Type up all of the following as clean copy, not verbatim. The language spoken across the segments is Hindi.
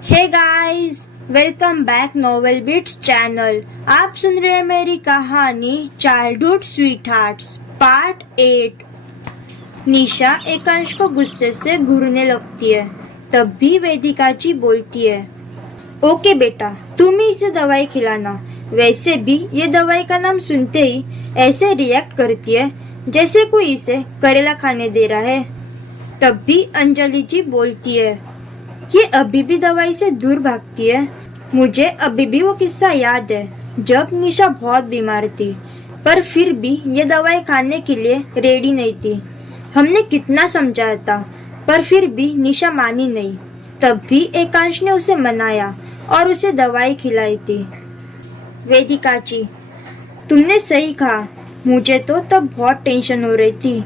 हे guys, welcome back novel bits channel. आप सुन रहे हैं मेरी कहानी childhood sweet hearts part 8। Nisha Ekansh को गुस्से से घूरने लगती है। तब भी वेदिका जी बोलती है, ओके बेटा, तुम ही इसे दवाई खिलाना। वैसे भी ये दवाई का नाम सुनते ही ऐसे रिएक्ट करती है जैसे कोई इसे करेला खाने दे रहा है। तब भी अंजलि जी बोलती है, ये अभी भी दवाई से दूर भागती है। मुझे अभी भी वो किस्सा याद है जब निशा बहुत बीमार थी, पर फिर भी ये दवाई खाने के लिए रेडी नहीं थी। हमने कितना समझाया था, पर फिर भी निशा मानी नहीं। तब भी एकांश ने उसे मनाया और उसे दवाई खिलाई थी। वेदिका जी, तुमने सही कहा। मुझे तो तब बहुत टेंशन हो रही थी,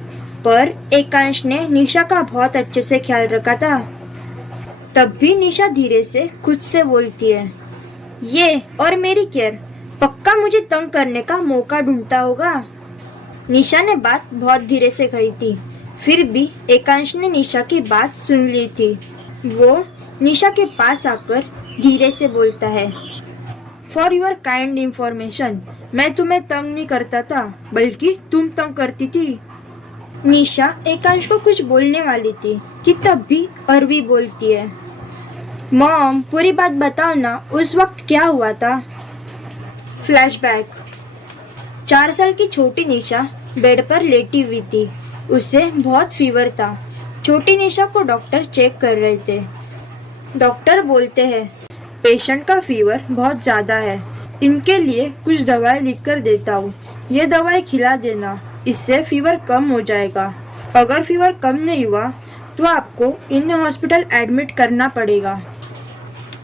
पर एकांश ने निशा का बहुत अच्छे से ख्याल रखा था। तब भी निशा धीरे से खुद से बोलती है, ये और मेरी केयर पक्का मुझे तंग करने का मौका ढूंढता होगा। निशा ने बात बहुत धीरे से कही थी, फिर भी एकांश ने निशा की बात सुन ली थी। वो निशा के पास आकर धीरे से बोलता है, फॉर योर काइंड इंफॉर्मेशन, मैं तुम्हें तंग नहीं करता था, बल्कि तुम तंग करती थी। निशा एकांश को कुछ बोलने वाली थी कि तब भी अरवी बोलती है, मॉम पूरी बात बताओ ना, उस वक्त क्या हुआ था। फ्लैशबैक। 4 साल की छोटी निशा बेड पर लेटी हुई थी। उसे बहुत फीवर था। छोटी निशा को डॉक्टर चेक कर रहे थे। डॉक्टर बोलते हैं, पेशेंट का फीवर बहुत ज़्यादा है, इनके लिए कुछ दवाई लिख कर देता हूँ, ये दवाई खिला देना, इससे फीवर कम हो जाएगा। अगर फीवर कम नहीं हुआ तो आपको इन हॉस्पिटल एडमिट करना पड़ेगा।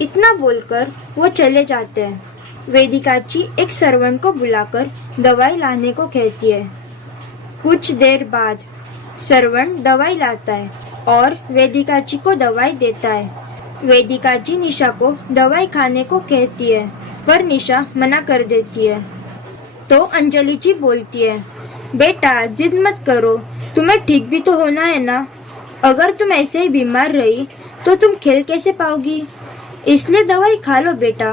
इतना बोलकर वो चले जाते हैं। वेदिका जी एक सर्वेंट को बुलाकर दवाई लाने को कहती है। कुछ देर बाद सर्वेंट दवाई लाता है और वेदिका जी को दवाई देता है। वेदिका जी निशा को दवाई खाने को कहती है, पर निशा मना कर देती है। तो अंजलि जी बोलती है, बेटा जिद मत करो, तुम्हें ठीक भी तो होना है ना। अगर तुम ऐसे ही बीमार रही तो तुम खेल कैसे पाओगी, इसलिए दवाई खा लो बेटा।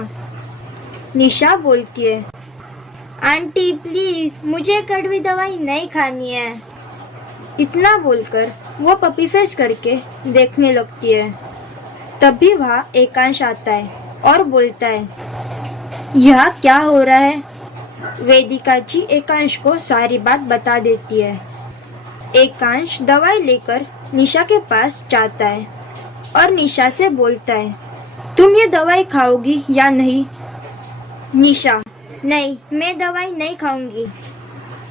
निशा बोलती है, आंटी प्लीज मुझे कड़वी दवाई नहीं खानी है। इतना बोलकर वो पपी फेस करके देखने लगती है। तभी वहाँ एकांश आता है और बोलता है, यह क्या हो रहा है। वेदिका जी एकांश को सारी बात बता देती है। एकांश दवाई लेकर निशा के पास जाता है और निशा से बोलता है, तुम ये दवाई खाओगी या नहीं। निशा, नहीं मैं दवाई नहीं खाऊंगी।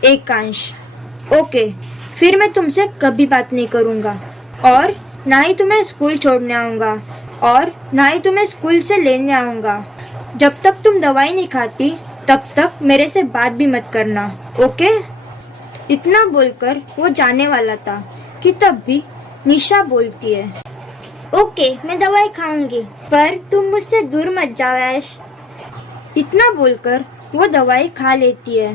एकांश, ओके, फिर मैं तुमसे कभी बात नहीं करूँगा और ना ही तुम्हें स्कूल छोड़ने आऊँगा और ना ही तुम्हें स्कूल से लेने आऊँगा। जब तक तुम दवाई नहीं खाती तब तक मेरे से बात भी मत करना, ओके। इतना बोलकर वो जाने वाला था कि तब भी निशा बोलती है, ओके मैं दवाई खाऊंगी, पर तुम मुझसे दूर मत जाओ ऐश। इतना बोलकर वो दवाई खा लेती है।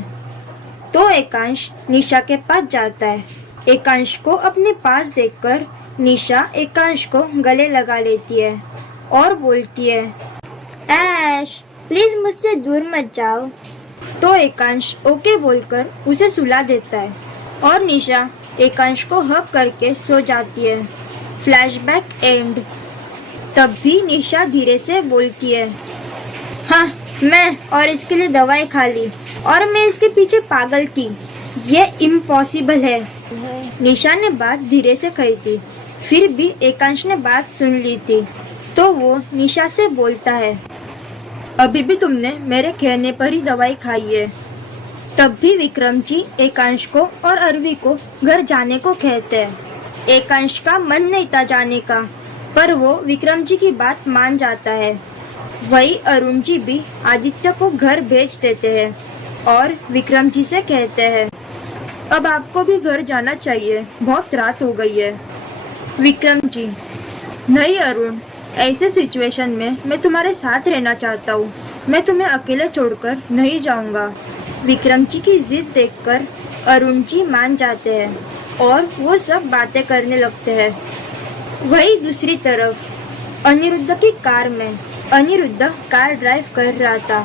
तो एकांश निशा के पास जाता है। एकांश को अपने पास देखकर निशा एकांश को गले लगा लेती है और बोलती है, ऐश प्लीज मुझसे दूर मत जाओ। तो एकांश ओके बोलकर उसे सुला देता है और निशा एकांश को हग करके सो जाती है। Flashback and. तब भी निशा धीरे से बोलती है, हाँ मैं और इसके लिए दवाई खा ली और मैं इसके पीछे पागल थी, ये इम्पॉसिबल है। निशा ने बात धीरे से कही थी, फिर भी एकांश ने बात सुन ली थी। तो वो निशा से बोलता है, अभी भी तुमने मेरे कहने पर ही दवाई खाई है। तब भी विक्रम जी एकांश को और अरवी को घर जाने को कहते हैं। एकांश का मन नहीं था जाने का, पर वो विक्रम जी की बात मान जाता है। वही अरुण जी भी आदित्य को घर भेज देते हैं और विक्रम जी से कहते हैं, अब आपको भी घर जाना चाहिए, बहुत रात हो गई है। विक्रम जी, नहीं अरुण, ऐसे सिचुएशन में मैं तुम्हारे साथ रहना चाहता हूँ, मैं तुम्हें अकेले छोड़कर नहीं जाऊँगा। विक्रम जी की जिद देखकर अरुण जी मान जाते हैं और वो सब बातें करने लगते हैं। वही दूसरी तरफ अनिरुद्ध की कार में। अनिरुद्ध कार ड्राइव कर रहा था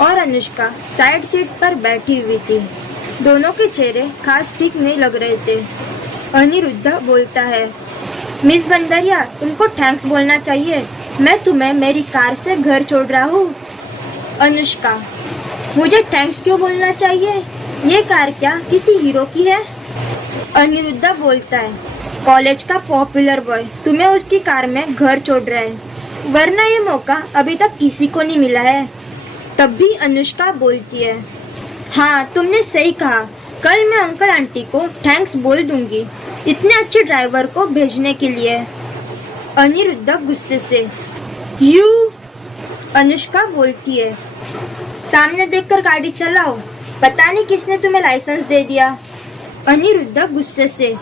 और अनुष्का साइड सीट पर बैठी हुई थी। दोनों के चेहरे खास ठीक नहीं लग रहे थे। अनिरुद्ध बोलता है, मिस बंदरिया, तुमको थैंक्स बोलना चाहिए। मैं तुम्हें मेरी कार से घर छोड़ रहा हूँ। अनुष्का, मुझे थैंक्स क्यों बोलना चाहिए? ये कार क्या किसी हीरो की है? अनिरुद्ध बोलता है, कॉलेज का पॉपुलर बॉय तुम्हें उसकी कार में घर छोड़ रहा है, वरना ये मौका अभी तक किसी को नहीं मिला है। तब भी अनुष्का बोलती है, हाँ तुमने सही कहा, कल मैं अंकल आंटी को थैंक्स बोल दूंगी इतने अच्छे ड्राइवर को भेजने के लिए। अनिरुद्ध गुस्से से, यू। अनुष्का बोलती है, सामने देखकर गाड़ी चलाओ, पता नहीं किसने तुम्हें लाइसेंस दे दिया। अनिरुद्ध गुस्से से,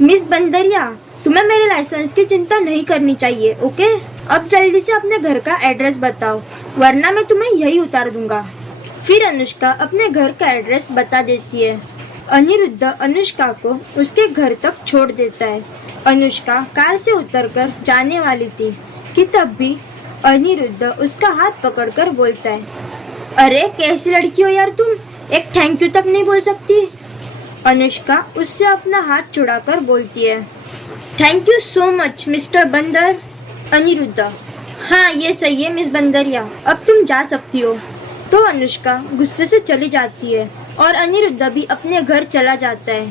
मिस बंदरिया, तुम्हें मेरे लाइसेंस की चिंता नहीं करनी चाहिए, ओके? अब जल्दी से अपने घर का एड्रेस बताओ, वरना मैं तुम्हें यही उतार दूंगा। फिर अनुष्का अपने घर का एड्रेस बता देती है। अनिरुद्ध अनुष्का को उसके घर तक छोड़ देता है। अनुष्का कार से उतरकर जाने वाली थी कि तब भी अनिरुद्ध उसका हाथ पकड़कर बोलता है, अरे कैसी लड़की हो यार तुम, एक थैंक यू तक नहीं बोल सकती। अनुष्का उससे अपना हाथ छुड़ाकर बोलती है, thank you so much mister बंदर। अनिरुद्ध, हाँ ये सही है मिस बंदरिया, अब तुम जा सकती हो। तो अनुष्का गुस्से से चली जाती है और अनिरुद्ध भी अपने घर चला जाता है।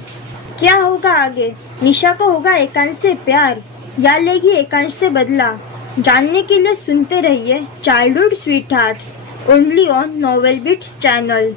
क्या होगा आगे? निशा को होगा एकांश से प्यार या लेगी एकांश से बदला? जानने के लिए सुनते रहिए childhood sweet hearts, only on novel bits channel.